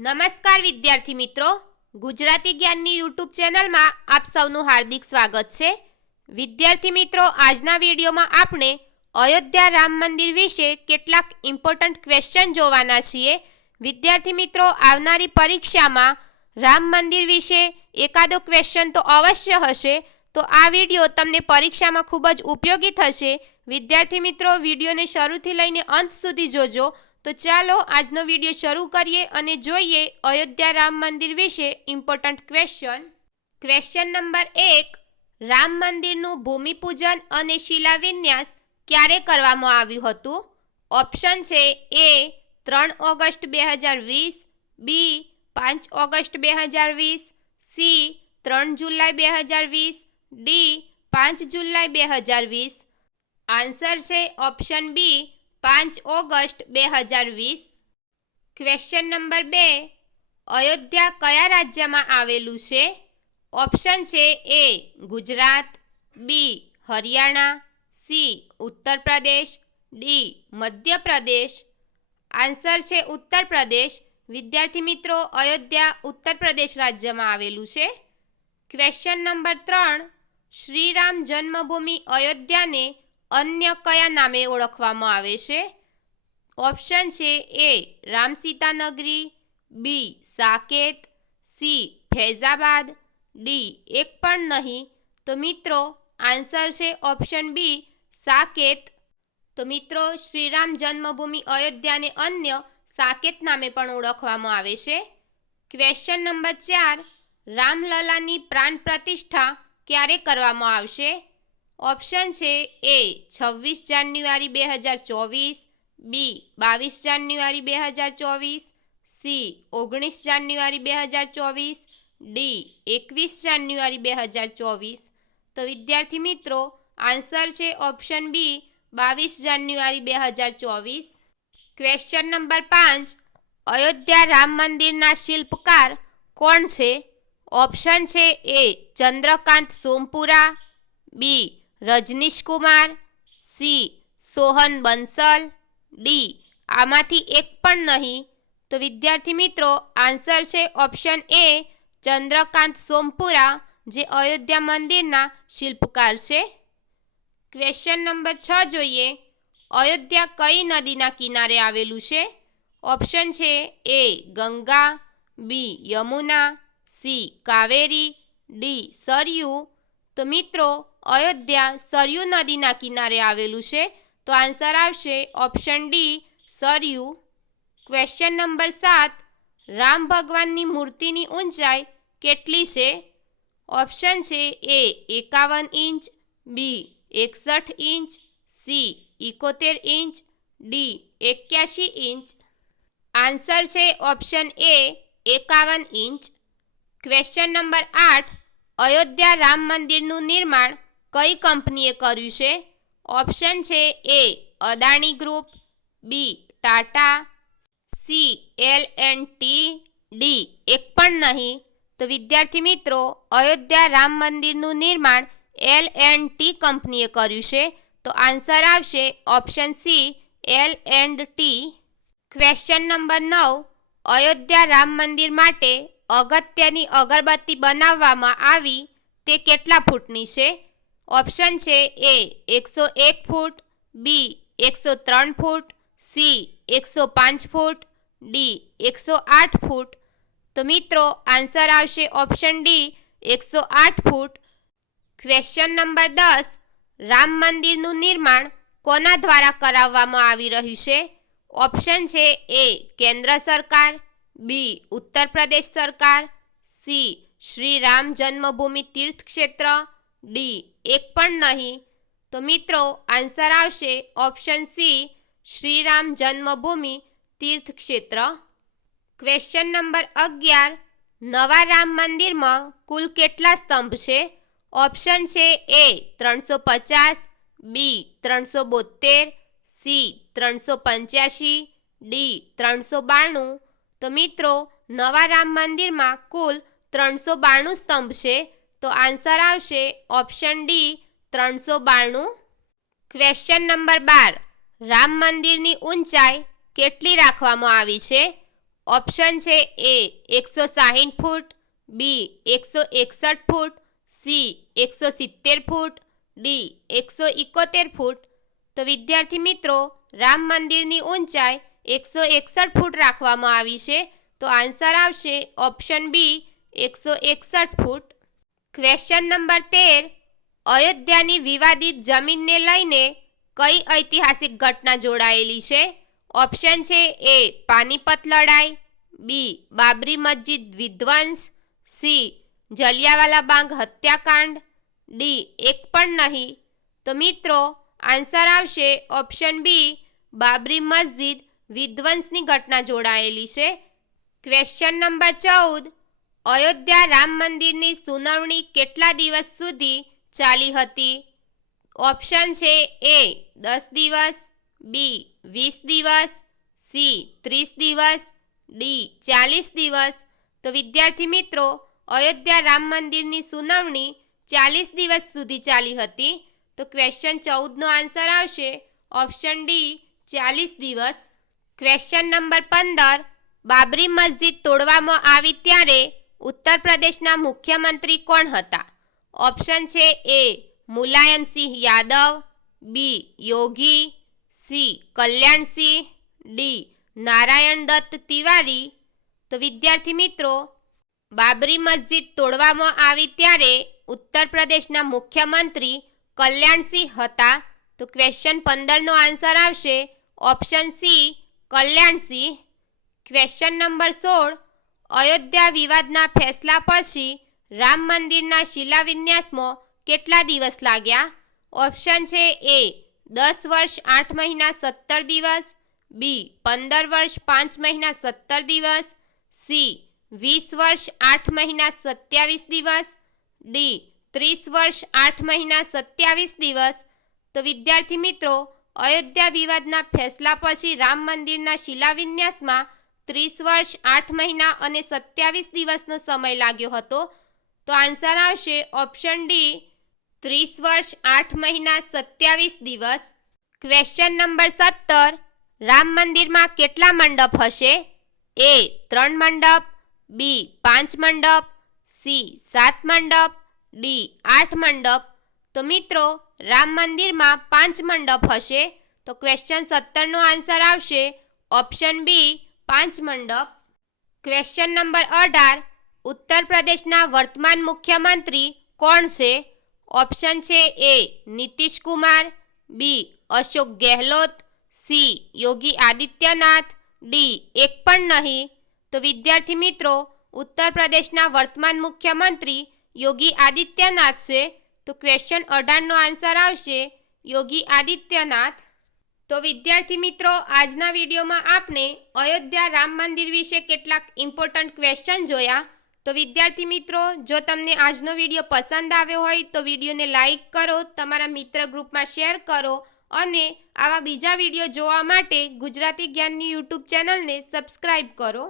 નમસ્કાર વિદ્યાર્થી મિત્રો, ગુજરાતી જ્ઞાનની યુટ્યુબ ચેનલમાં આપ સૌનું હાર્દિક સ્વાગત છે। વિદ્યાર્થી મિત્રો, આજના વિડીયોમાં આપણે અયોધ્યા રામ મંદિર વિશે કેટલાક ઇમ્પોર્ટન્ટ ક્વેશ્ચન જોવાના છીએ। વિદ્યાર્થી મિત્રો, આવનારી પરીક્ષામાં રામ મંદિર વિશે એકાદો ક્વેશ્ચન તો અવશ્ય હશે, તો આ વિડીયો તમને પરીક્ષામાં ખૂબ જ ઉપયોગી થશે। વિદ્યાર્થી મિત્રો, વિડીયોને શરૂથી લઈને અંત સુધી જોજો। તો ચાલો આજનો વિડીયો શરૂ કરીએ અને જોઈએ અયોધ્યા રામ મંદિર વિશે important question. Question number 1, Ram મંદિરનું ભૂમિપૂજન અને શિલાન્યાસ ક્યારે કરવામાં આવ્યું હતું? ઓપ્શન છે A 3 August 2020, B 5 August 2020, C 3 જુલાઈ 2020, ડી 5 જુલાઈ 2020। આન્સર છે option B 5 August 2020। Question number 2, Ayodhya કયા રાજ્યમાં આવેલું છે? ઓપ્શન છે A Gujarat, B Haryana, C Uttar Pradesh, D Madhya Pradesh. Answer છે ઉત્તર પ્રદેશ। વિદ્યાર્થી મિત્રો, અયોધ્યા ઉત્તર પ્રદેશ રાજ્યમાં આવેલું છે। ક્વેશ્ચન નંબર 3, શ્રીરામ જન્મભૂમિ અયોધ્યાને અન્ય કયા નામે ઓળખવામાં આવે છે? ઓપ્શન છે એ રામસીતાનગરી, બી સાકેત, સી ફૈઝાબાદ, ડી એક પણ નહીં। તો મિત્રો આન્સર છે ઓપ્શન બી સાકેત। તો મિત્રો, શ્રીરામ જન્મભૂમિ અયોધ્યાને અન્ય સાકેત નામે પણ ઓળખવામાં આવે છે। ક્વેશ્ચન નંબર 4, રામલલાની પ્રાણ પ્રતિષ્ઠા ક્યારે કરવામાં આવશે? ઓપ્શન છે એ 26 જાન્યુઆરી 2024, બી 22 જાન્યુઆરી 2024, સી 19 જાન્યુઆરી 2024, ડી 21 જાન્યુઆરી 2024। તો વિદ્યાર્થી મિત્રો આન્સર છે ઓપ્શન બી 22 જાન્યુઆરી 2024। ક્વેશ્ચન નંબર 5, અયોધ્યા રામ મંદિરના શિલ્પકાર કોણ છે? ઓપ્શન છે એ ચંદ્રકાંત સોમપુરા, બી રજનીશ કુમાર, સી સોહન બંસલ, ડી આમાંથી એક પણ નહીં। તો વિદ્યાર્થી મિત્રો આન્સર છે ઓપ્શન એ ચંદ્રકાંત સોમપુરા, જે અયોધ્યા મંદિરના શિલ્પકાર છે। ક્વેશ્ચન નંબર 6 જોઈએ, અયોધ્યા કઈ નદીના કિનારે આવેલું છે? ઓપ્શન છે એ ગંગા, બી યમુના, સી કાવેરી, ડી સરયુ। તો મિત્રો અયોધ્યા સરયુ નદીના કિનારે આવેલું છે। તો આન્સર આવશે option D Saryu. Question number 7, Ram ભગવાનની મૂર્તિની ઊંચાઈ કેટલી છે? ઓપ્શન છે A 51 inch, B 61 inch, C 71 inch, D 81 inch. Answer છે option A 51 inch. Question number 8, Ayodhya Ram મંદિરનું નિર્માણ કઈ કંપનીએ કર્યું છે? ઓપ્શન છે A Adani group, B Tata, C L&T, D એક પણ નહીં। તો વિદ્યાર્થી મિત્રો અયોધ્યા રામ મંદિરનું નિર્માણ L&T કંપનીએ કર્યું છે। તો આન્સર આવશે option C L&T। Question number 9, Ayodhya Ram મંદિર માટે અગત્યની અગરબત્તી બનાવવામાં આવી તે કેટલા ફૂટની છે? ઓપ્શન છે એ 101 ફૂટ, બી 103 ફૂટ, સી 105 ફૂટ, ડી 108 ફૂટ। તો મિત્રો આન્સર આવશે ઓપ્શન ડી 108 ફૂટ। ક્વેશ્ચન નંબર 10, રામ મંદિરનું નિર્માણ કોના દ્વારા કરાવવામાં આવી રહ્યું છે? ઓપ્શન છે એ કેન્દ્ર સરકાર, બી ઉત્તર પ્રદેશ સરકાર, સી શ્રી રામ જન્મભૂમિ તીર્થ ક્ષેત્ર, ડી એક પણ નહીં। તો મિત્રો આન્સર આવશે ઓપ્શન સી શ્રીરામ જન્મભૂમિ તીર્થ ક્ષેત્ર। ક્વેશ્ચન નંબર 11, નવા રામ મંદિરમાં કુલ કેટલા સ્તંભ છે? ઓપ્શન છે એ 350, બી 372, સી 385, ડી 392। તો મિત્રો નવા રામ મંદિરમાં કુલ 392 સ્તંભ છે। તો આન્સર આવશે option D 392। Question number 12, Ram મંદિરની ઊંચાઈ કેટલી રાખવામાં આવી છે? ઓપ્શન છે એ 160 ફૂટ, બી 161 ફૂટ, સી 170 ફૂટ, ડી 171 ફૂટ. તો વિદ્યાર્થી મિત્રો, રામ મંદિરની ઊંચાઈ 161 ફૂટ રાખવામાં આવી છે. તો આન્સર આવશે ઓપ્શન બી 161 ફૂટ. ક્વેશ્ચન નંબર 13, અયોધ્યાની વિવાદિત જમીનને લઈને કઈ ઐતિહાસિક ઘટના જોડાયેલી છે? ઓપ્શન છે એ પાનીપત લડાઈ, બી બાબરી મસ્જિદ વિધ્વંસ, સી જલિયાવાલા બાગ હત્યાકાંડ, ડી એક પણ નહીં. તો મિત્રો આન્સર આવશે ઓપ્શન બી બાબરી મસ્જિદ વિધ્વંસની ઘટના જોડાયેલી છે. ક્વેશ્ચન નંબર 14, અયોધ્યા રામ મંદિરની સુનાવણી કેટલા દિવસ સુધી ચાલી હતી? ઓપ્શન છે એ 10 દિવસ, બી 20 દિવસ, સી 30 દિવસ, ડી 40 દિવસ. તો વિદ્યાર્થી મિત્રો, અયોધ્યા રામ મંદિરની સુનાવણી 40 દિવસ સુધી ચાલી હતી. તો ક્વેશ્ચન 14નો આન્સર આવશે ઓપ્શન ડી 40 દિવસ. ક્વેશ્ચન નંબર 15, બાબરી મસ્જિદ તોડવામાં આવી ત્યારે ઉત્તર પ્રદેશના મુખ્યમંત્રી કોણ હતા? ઓપ્શન છે એ મુલાયમસિંહ યાદવ, બી યોગી, સી કલ્યાણસિંહ, ડી નારાયણ દત્ત તિવારી. તો વિદ્યાર્થી મિત્રો, બાબરી મસ્જિદ તોડવામાં આવી ત્યારે ઉત્તર પ્રદેશના મુખ્યમંત્રી કલ્યાણસિંહ હતા. તો ક્વેશ્ચન 15નો આન્સર આવશે option C Kalyan Singh. Question number 16, Ayodhya વિવાદના ફેસલા પછી રામ મંદિરના શિલાન્યાસમાં કેટલા દિવસ લાગ્યા? ઓપ્શન છે એ 10 વર્ષ 8 મહિના 17 દિવસ, બી 15 વર્ષ 5 મહિના 17 દિવસ, સી 20 વર્ષ 8 મહિના 27 દિવસ, ડી 30 વર્ષ 8 મહિના 27 દિવસ. તો વિદ્યાર્થી મિત્રો, અયોધ્યા વિવાદના ફેસલા પછી રામ મંદિરના શિલાન્યાસમાં 30 વર્ષ 8 મહિના અને 27 દિવસનો સમય લાગ્યો હતો. તો આન્સર આવશે ઓપ્શન ડી 30 વર્ષ 8 મહિના 27 દિવસ. ક્વેશ્ચન નંબર 17, રામ મંદિરમાં કેટલા મંડપ હશે? એ 3 મંડપ, બી 5 મંડપ, સી 7 મંડપ, ડી 8 મંડપ. તો મિત્રો રામ મંદિરમાં 5 મંડપ હશે. તો ક્વેશ્ચન 17નો આન્સર આવશે ઓપ્શન બી 5 મંડપ. ક્વેશ્ચન નંબર 18, ઉત્તર પ્રદેશના વર્તમાન મુખ્યમંત્રી કોણ છે? ઓપ્શન છે એ નીતિશ કુમાર, બી અશોક ગેહલોત, સી યોગી આદિત્યનાથ, ડી એક પણ નહીં. તો વિદ્યાર્થી મિત્રો, ઉત્તર પ્રદેશના વર્તમાન મુખ્યમંત્રી યોગી આદિત્યનાથ છે. તો ક્વેશ્ચન 18નો આન્સર આવશે યોગી આદિત્યનાથ. તો વિદ્યાર્થી મિત્રો, આજના વિડીયોમાં આપણે અયોધ્યા રામ મંદિર વિશે કેટલાક ઇમ્પોર્ટન્ટ ક્વેશ્ચન જોયા. તો વિદ્યાર્થી મિત્રો, જો તમને આજનો વિડીયો પસંદ આવ્યો હોય તો વિડીયોને લાઈક કરો, તમારા મિત્ર ગ્રુપમાં શેર કરો અને આવા બીજા વિડીયો જોવા માટે ગુજરાતી જ્ઞાનની યુટ્યુબ ચેનલને સબસ્ક્રાઈબ કરો.